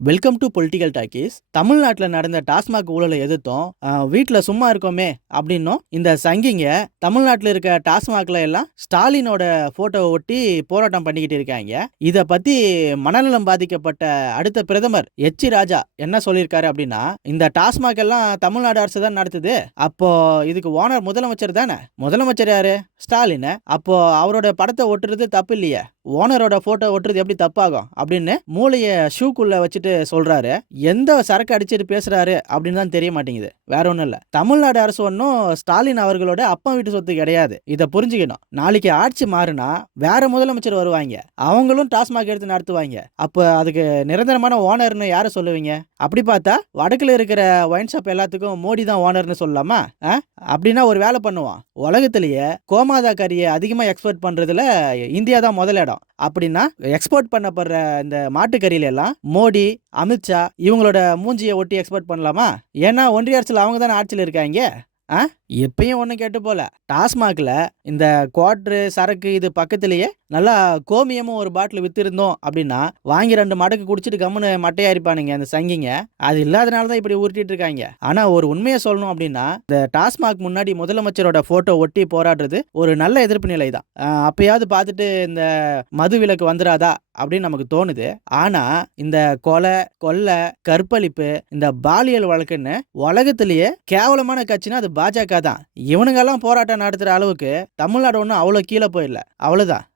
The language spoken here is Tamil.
Welcome to political talkies. தமிழ்நாட்டில் நடந்த டாஸ்மாக் ஊழலை எதிர்த்தோம். வீட்டில் சும்மா இருக்கோமே அப்படின்னும் இந்த சங்கிங்க தமிழ்நாட்டில் இருக்க டாஸ்மாக்ல எல்லாம் ஸ்டாலினோட போட்டோவை ஒட்டி போராட்டம் பண்ணிக்கிட்டு இருக்காங்க. இதை பத்தி மனநலம் பாதிக்கப்பட்ட அடுத்த பிரதமர் ராஜா என்ன சொல்லியிருக்காரு அப்படின்னா, இந்த டாஸ்மாக் எல்லாம் தமிழ்நாடு அரசு தான் நடத்துது. அப்போ இதுக்கு ஓனர் முதலமைச்சர் தானே. முதலமைச்சர் யாரு? ஸ்டாலின். அப்போ அவரோட படத்தை ஒட்டுறது தப்பு இல்லையே, ஓனரோட போட்டோ ஒட்டுறது எப்படி தப்பாகும் அப்படின்னு மூளைய ஷூக்குள்ள வச்சுட்டு சொல்றாரு. எந்த சரக்கு அடிச்சிட்டு பேசுறாரு அப்படின்னு தான் தெரிய மாட்டேங்குது. வேற ஒண்ணும் இல்ல, தமிழ்நாடு அரசு ஒன்றும் ஸ்டாலின் அவர்களோட அப்பா வீட்டு சொத்து கிடையாது. இதை புரிஞ்சுக்கணும். நாளைக்கு ஆட்சி மாறுனா வேற முதலமைச்சர் வருவாங்க, அவங்களும் டாஸ்மாக் எடுத்து நடத்துவாங்க. அப்ப அதுக்கு நிரந்தரமான ஓனர்னு யாரை சொல்லுவீங்க? அப்படி பார்த்தா வடக்குல இருக்கிற ஒயின் ஷாப் எல்லாத்துக்கும் மோடி தான் ஓனர்னு சொல்லலாமா? அப்படின்னா ஒரு வேலை பண்ணுவான். உலகத்திலேயே கோமாதா கறியை அதிகமா எக்ஸ்போர்ட் பண்றதுல இந்தியா தான் முதலிடம். அப்படின்னா எக்ஸ்போர்ட் பண்ணப்படுற இந்த மாட்டுக்கறியில எல்லாம் மோடி, அமித்ஷா இவங்களோட மூஞ்சியை ஒட்டி எக்ஸ்போர்ட் பண்ணலாமா? ஏன்னா ஒன்றிய அரசுல அவங்க தானே ஆட்சியில் இருக்காங்க. எப்பயும் ஒன்றும் கேட்டு போல. டாஸ்மாக்ல இந்த குவாட்ரு சரக்கு இது பக்கத்திலேயே நல்லா கோமியமும் ஒரு பாட்டில் வித்திருந்தோம் அப்படின்னா வாங்கி 2 மடக்கு குடிச்சிட்டு கம்முன்னு மட்டையா இருப்பானுங்க அந்த சங்கிங்க. அது இல்லாதனால தான் இப்படி உருட்டிட்டு இருக்காங்க. ஆனா ஒரு உண்மையை சொல்லணும் அப்படின்னா, இந்த டாஸ்மாக் முன்னாடி முதலமைச்சரோட போட்டோ ஒட்டி போராடுறது ஒரு நல்ல எதிர்ப்பு நிலை தான். அப்பயாவது பார்த்துட்டு இந்த மது விலக்கு வந்துடாதா அப்படின்னு நமக்கு தோணுது. ஆனா இந்த கொலை, கொள்ளை, கற்பழிப்பு, இந்த பாலியல் வழக்குன்னு உலகத்திலேயே கேவலமான கட்சினா அது பாஜக தான். இவனுங்கெல்லாம் போராட்டம் நடத்துற அளவுக்கு தமிழ்நாடு ஒன்றும் அவ்வளோ கீழே போயிடல. அவ்வளோதான்.